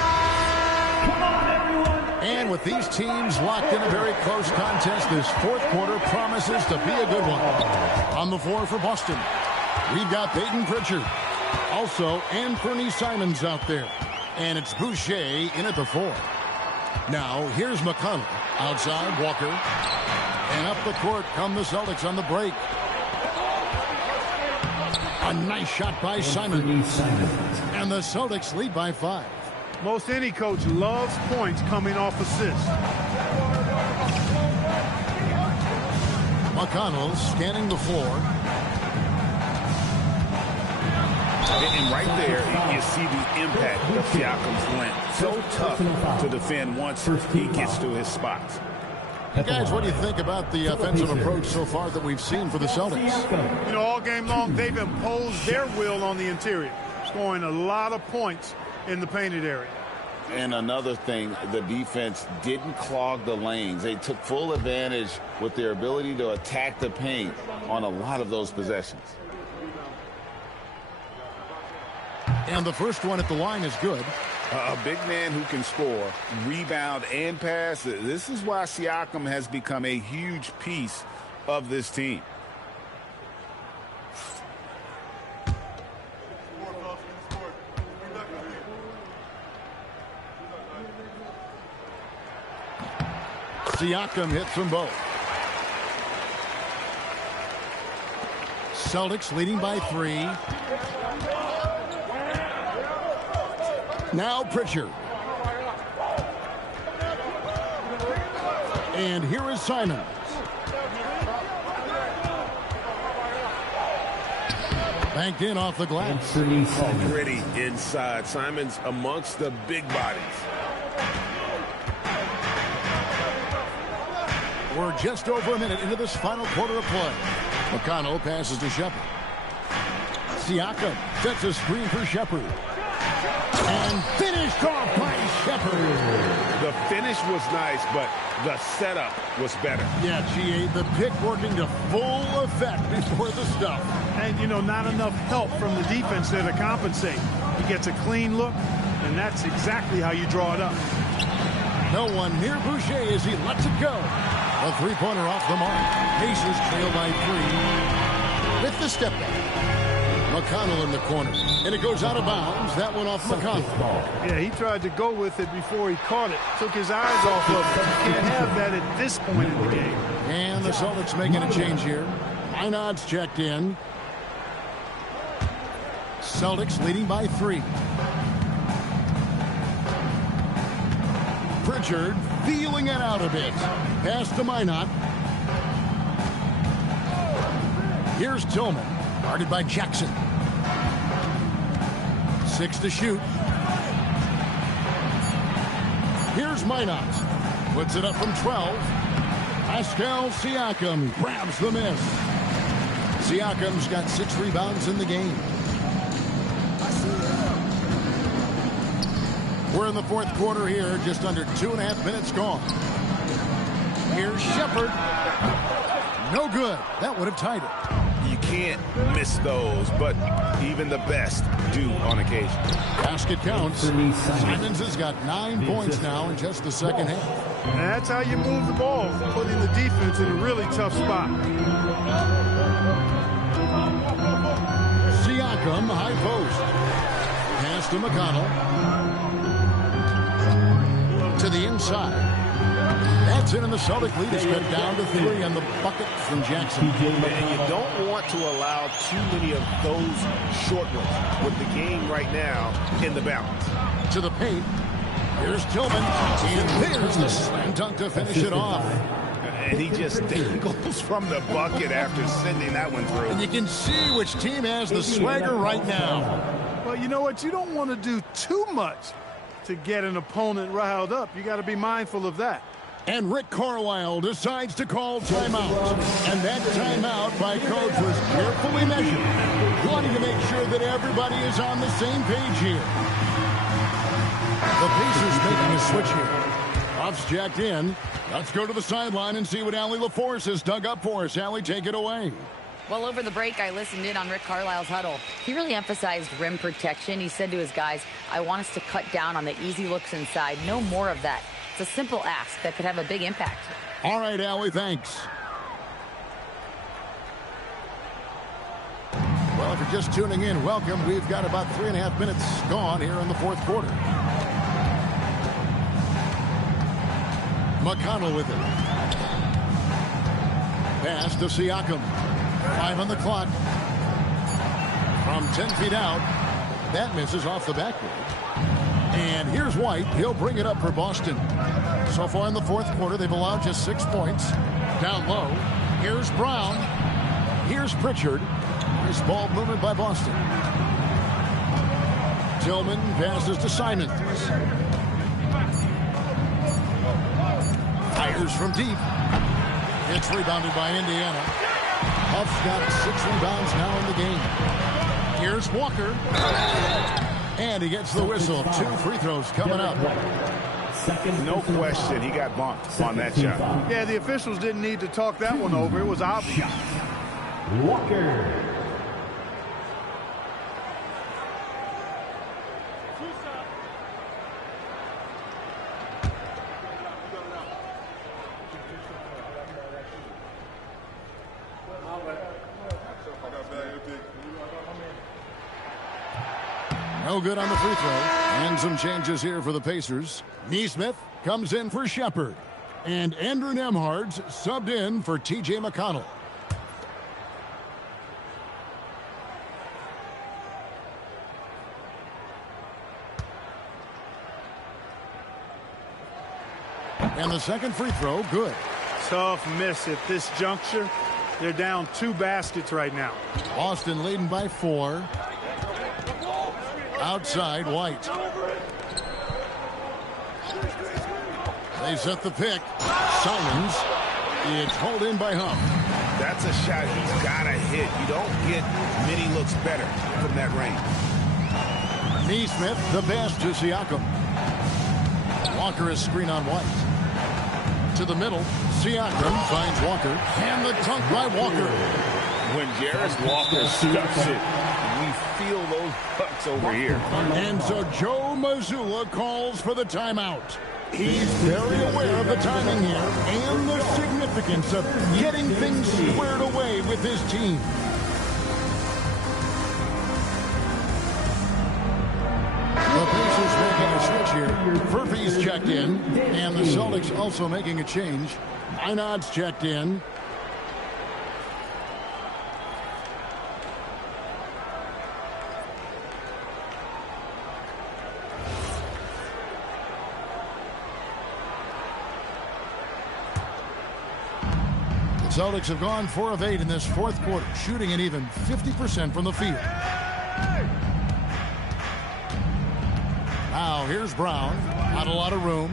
And with these teams locked in a very close contest, this fourth quarter promises to be a good one. On the floor for Boston, we've got Peyton Pritchard. Also, Anthony Simons out there. And it's Boucher in at the 4. Now, here's McConnell. Outside, Walker. And up the court come the Celtics on the break. A nice shot by Simons. And the Celtics lead by 5. Most any coach loves points coming off assists. McConnell scanning the floor. And right there, you see the impact of Siakam's length. So tough to defend once he gets to his spots. Guys, what do you think about the offensive approach so far that we've seen for the Celtics? You know, all game long, they've imposed their will on the interior, scoring a lot of points in the painted area. And another thing, the defense didn't clog the lanes. They took full advantage with their ability to attack the paint on a lot of those possessions. And the first one at the line is good. A big man who can score, rebound, and pass. This is why Siakam has become a huge piece of this team. Siakam hits them both. Celtics leading by 3. Now Pritchard. And here is Simons. Banked in off the glass. Gritty inside. Simons amongst the big bodies. We're just over a minute into this final quarter of play. McConnell passes to Shepard. Siakam sets a screen for Shepard. And finished off by Shepard. The finish was nice, but the setup was better. Yeah, GA, the pick working to full effect before the stuff. And, you know, not enough help from the defense there to compensate. He gets a clean look, and that's exactly how you draw it up. No one near Boucher as he lets it go. A three-pointer off the mark. Pacers trail by 3. With the step back. McConnell in the corner. And it goes out of bounds. That one off McConnell. Yeah, he tried to go with it before he caught it. Took his eyes off of it. You can't have that at this point in the game. And the Celtics making a change here. Minot's checked in. Celtics leading by 3. Pritchard feeling it out a bit. Pass to Minot. Here's Tillman. Guarded by Jackson. 6 to shoot. Here's Minot. Puts it up from 12. Pascal Siakam grabs the miss. Siakam's got 6 rebounds in the game. We're in the fourth quarter here. Just under 2.5 minutes gone. Here's Shepard. No good. That would have tied it. You can't miss those, but even the best do on occasion. Basket counts. Simons has got 9 points now in just the second half. And that's how you move the ball, putting the defense in a really tough spot. Siakam, high post. Pass to McConnell. To the inside. That's in, and the Celtic lead is cut down to 3 on the bucket from Jackson. And you don't want to allow too many of those short ones with the game right now in the balance. To the paint. Here's Tillman. And there's the slam dunk to finish it off. And he just dangles from the bucket after sending that one through. And you can see which team has the swagger right now. Well, you know what? You don't want to do too much to get an opponent riled up. You got to be mindful of that. And Rick Carlisle decides to call timeout. And that timeout by coach was carefully measured, wanting to make sure that everybody is on the same page here. The Pacers making a switch here. Buff's jacked in. Let's go to the sideline and see what Allie LaForce has dug up for us. Allie, take it away. Well, over the break, I listened in on Rick Carlisle's huddle. He really emphasized rim protection. He said to his guys, I want us to cut down on the easy looks inside. No more of that. It's a simple ask that could have a big impact. All right, Allie, thanks. Well, if you're just tuning in, welcome. We've got about 3.5 minutes gone here in the fourth quarter. McConnell with it. Pass to Siakam. 5 on the clock. From 10 feet out. That misses off the backboard. And here's White. He'll bring it up for Boston. So far in the fourth quarter, they've allowed just 6 points. Down low. Here's Brown. Here's Pritchard. Nice ball movement by Boston. Tillman passes to Simons. Fires from deep. It's rebounded by Indiana. Huff's got 6 rebounds now in the game. Here's Walker. And he gets the whistle. 2 free throws coming up. No question, he got bumped on that shot. Yeah, the officials didn't need to talk that one over. It was obvious. Walker. No good on the free throw. And some changes here for the Pacers. Neesmith comes in for Shepard. And Andrew Nembhard's subbed in for T.J. McConnell. And the second free throw, good. Tough miss at this juncture. They're down 2 baskets right now. Boston leading by 4. Outside, White. They set the pick. Simons. It's hauled in by Huff. That's a shot he's got to hit. You don't get many looks better from that range. Neesmith, the pass to Siakam. Walker is screen on White. To the middle. Siakam finds Walker. And the dunk by Walker. When Jarris Walker stuffs it, we feel those bucks over here. And so Joe Mazzulla calls for the timeout. He's very aware of the timing here and the significance of getting things squared away with his team. The Pacers making a switch here. Furphy's checked in, and the Celtics also making a change. Einad's checked in. Celtics have gone 4 of 8 in this fourth quarter, shooting an even 50% from the field. Now here's Brown. Not a lot of room.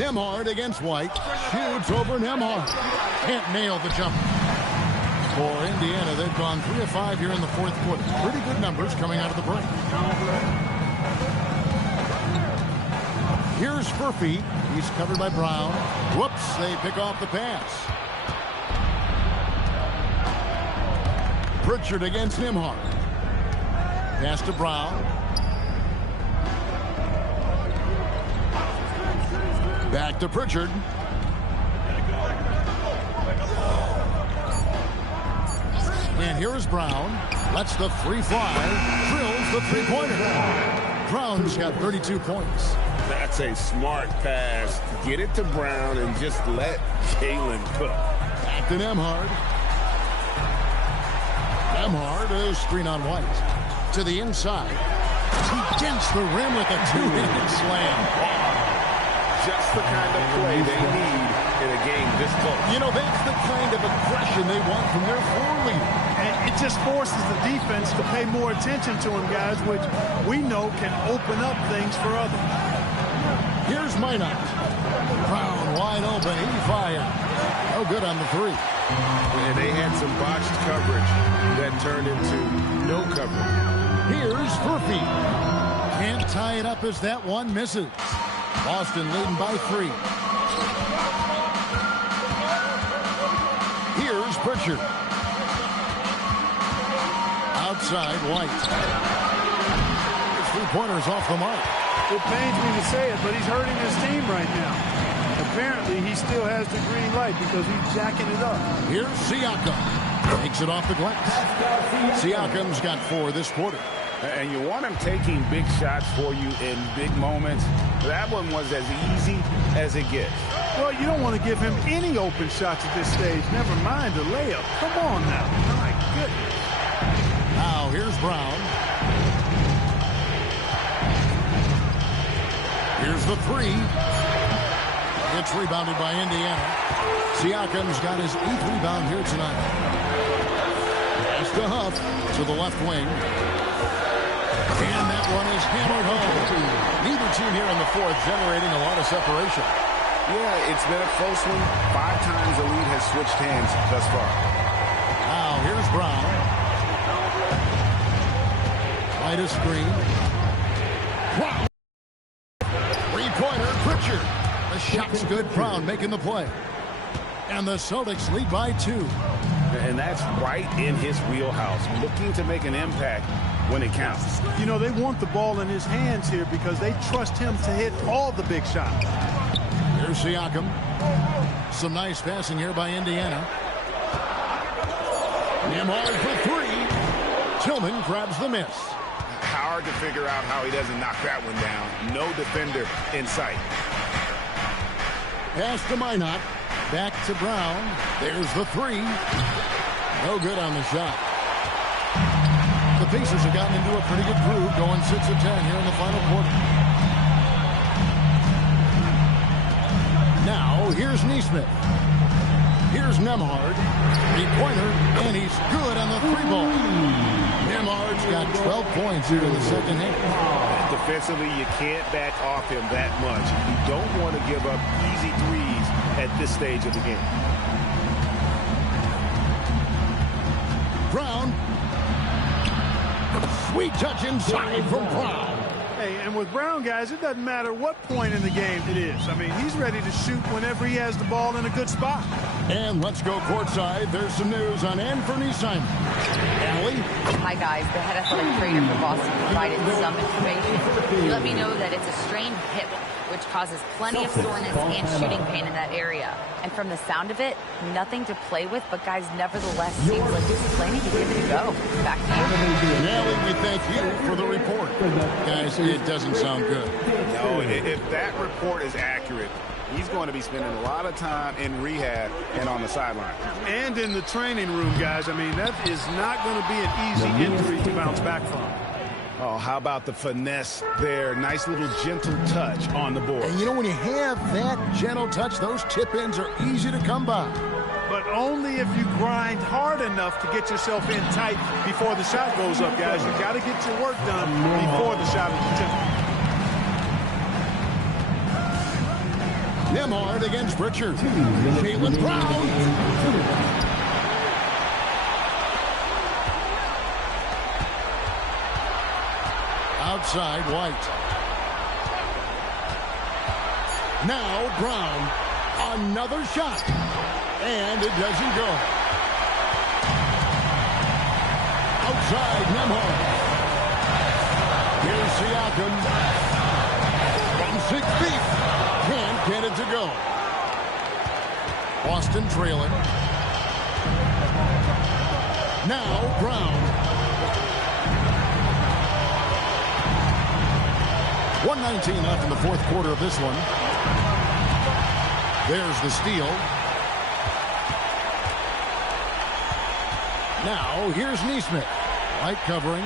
Nembhard against White. Shoots over Nembhard. Can't nail the jumper. For Indiana, they've gone 3 of 5 here in the fourth quarter. Pretty good numbers coming out of the break. Here's Furphy. He's covered by Brown. Whoops, they pick off the pass. Pritchard against Nembhard. Pass to Brown. Back to Pritchard. And here is Brown. Lets the 3 fly. Drills the 3-pointer. Brown's got 32 points. That's a smart pass. Get it to Brown and just let Jalen cook. Back to Nembhard. Nembhard is screen on White. To the inside. against the rim with a two-handed slam. Just the kind of play they need in a game this close. You know, that's the kind of aggression they want from their floor leader. And it just forces the defense to pay more attention to him, guys, which we know can open up things for others. Here's Minot. Brown wide open. He fired. No good on the three. And they had some botched coverage that turned into no coverage. Here's Furphy. Can't tie it up as that one misses. Boston leading by 3. Here's Pritchard. Outside, White. His three-pointer's off the mark. It pains me to say it, but he's hurting his team right now. Apparently, he still has the green light because he's jacking it up. Here's Siakam. Takes it off the glass. Siakam's got 4 this quarter. And you want him taking big shots for you in big moments. That one was as easy as it gets. Well, you don't want to give him any open shots at this stage. Never mind a layup. Come on now. My goodness. Now, here's Brown. Here's the 3. It's rebounded by Indiana. Siakam's got his 8th rebound here tonight. Pass to Huff to the left wing. And that one is hammered home. Neither team here in the fourth generating a lot of separation. Yeah, it's been a close one. 5 times the lead has switched hands thus far. Now, here's Brown. Right a screen. Wow. Three-pointer, Pritchard. The shot's good. Brown making the play. And the Celtics lead by 2. And that's right in his wheelhouse, looking to make an impact when it counts. You know, they want the ball in his hands here because they trust him to hit all the big shots. Here's Siakam. Some nice passing here by Indiana. Nembhard for 3. Tillman grabs the miss. Hard to figure out how he doesn't knock that one down. No defender in sight. Pass to Minot. Back to Brown. There's the 3. No good on the shot. The Pacers have gotten into a pretty good groove, going 6 of 10 here in the final quarter. Now, here's Nesmith. Here's Nembhard. Three-pointer, and he's good on the 3-ball. Nembhard's got 12 points here in the second half. Defensively, you can't back off him that much. You don't want to give up easy threes at this stage of the game. Brown. Sweet touch inside from Brown. Hey, and with Brown, guys, it doesn't matter what point in the game it is. I mean, he's ready to shoot whenever he has the ball in a good spot. And let's go courtside. There's some news on Anthony Simon. Allie? Hi, guys. The head athletic trainer for Boston provided some information. He let me know that it's a strained hip, which causes plenty of soreness and shooting pain in that area. And from the sound of it, nothing to play with, but guys, nevertheless, seems like he's planning to give it a go. Back to you. Allie, we thank you for the report. Guys, it doesn't sound good. No, if that report is accurate, he's going to be spending a lot of time in rehab and on the sideline. And in the training room, guys. I mean, that is not going to be an easy injury to bounce back from. Oh, how about the finesse there? Nice little gentle touch on the board. And you know, when you have that gentle touch, those tip-ins are easy to come by. But only if you grind hard enough to get yourself in tight before the shot goes up, guys. You got to get your work done before the shot is attempted. Nembhard against Pritchard. Jaylen Brown. Outside, White. Now, Brown. Another shot. And it doesn't go. Outside, Nembhard. Here's Siakam. From 6 feet. Can't get it to go. Boston trailing. Now, Brown. 1:19 left in the fourth quarter of this one. There's the steal. Now, here's Nesmith. White covering.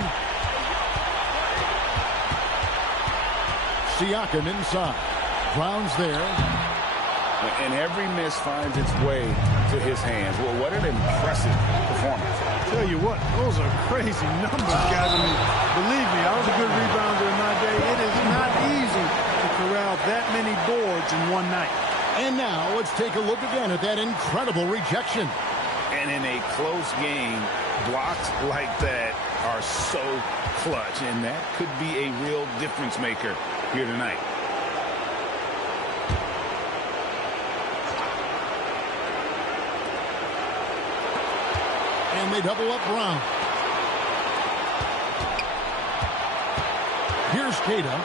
Siakam inside. Brown's there. And every miss finds its way to his hands. Well, what an impressive performance. Tell you what, those are crazy numbers, guys. I mean, believe me, I was a good rebounder in my day. It is not easy to corral that many boards in one night. And now let's take a look again at that incredible rejection. And in a close game, blocks like that are so clutch, and that could be a real difference maker here tonight. And they double up Brown. Here's Kata.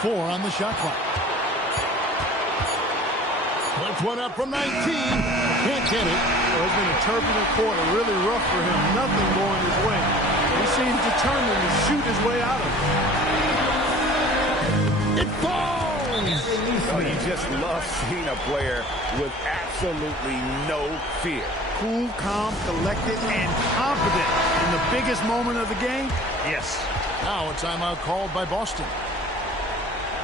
4 on the shot clock. Puts one up from 19. Can't get it. Well, it's been a turbulent quarter, really rough for him. Nothing going his way. He seems determined to shoot his way out of it. It falls! Oh, you just love seeing a player with absolutely no fear. Cool, calm, collected, and confident in the biggest moment of the game. Yes. Now a timeout called by Boston.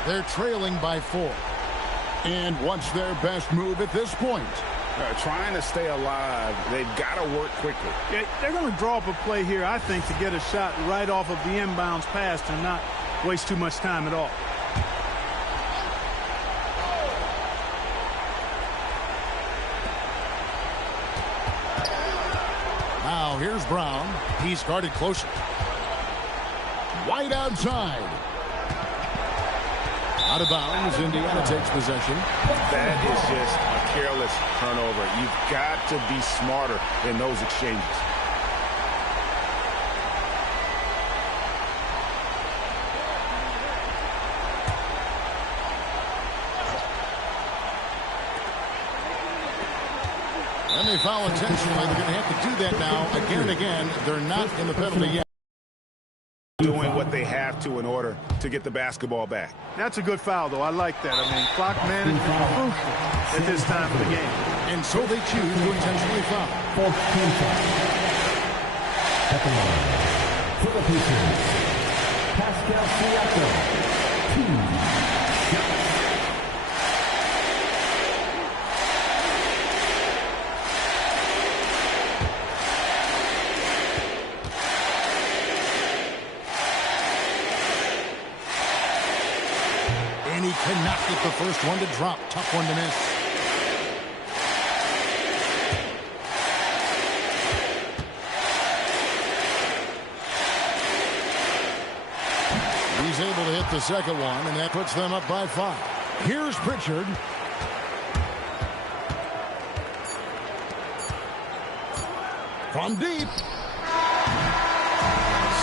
They're trailing by 4. And what's their best move at this point? Trying to stay alive, they've got to work quickly. Yeah, they're going to draw up a play here, I think, to get a shot right off of the inbounds pass and not waste too much time at all. Now here's Brown. He's guarded closer. Wide outside. Out of bounds. Indiana takes possession. That is just a careless turnover. You've got to be smarter in those exchanges. And they foul intentionally. They're going to have to do that now again and again. They're not in the penalty yet. Doing what they have to in order to get the basketball back. That's a good foul, though. I like that. I mean, clock management is crucial at this time of the game. And so they choose to intentionally foul. Fourth contact. At the line. For the Patriots, Pascal Siakam. 2 shots. And he cannot get the first one to drop. Tough one to miss. He's able to hit the second one, and that puts them up by 5. Here's Pritchard. From deep.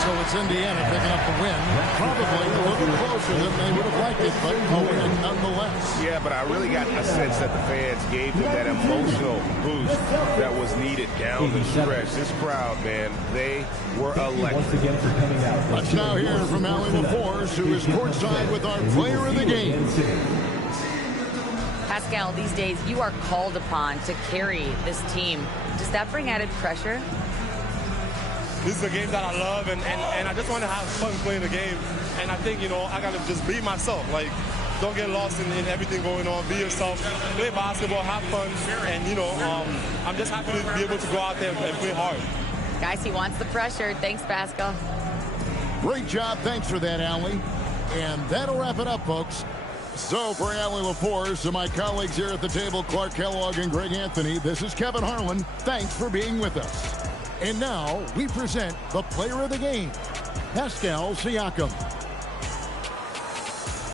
So it's Indiana picking up the win. Probably a little closer than they would have liked it, but a win nonetheless. Yeah, but I really got a sense that the fans gave them that emotional boost that was needed down the stretch. This crowd, man, they were electric. Once again for coming out. Let's now hear from Allie LaForce, who is courtside with our player of the game. Pascal, these days you are called upon to carry this team. Does that bring added pressure? This is a game that I love, and I just want to have fun playing the game. And I think, I got to just be myself. Like, don't get lost in everything going on. Be yourself. Play basketball, have fun. And, I'm just happy to be able to go out there and play hard. Guys, he wants the pressure. Thanks, Pascal. Great job. Thanks for that, Allie. And that'll wrap it up, folks. So for Allie LaForce and my colleagues here at the table, Clark Kellogg and Greg Anthony, this is Kevin Harlan. Thanks for being with us. And now we present the player of the game, Pascal Siakam.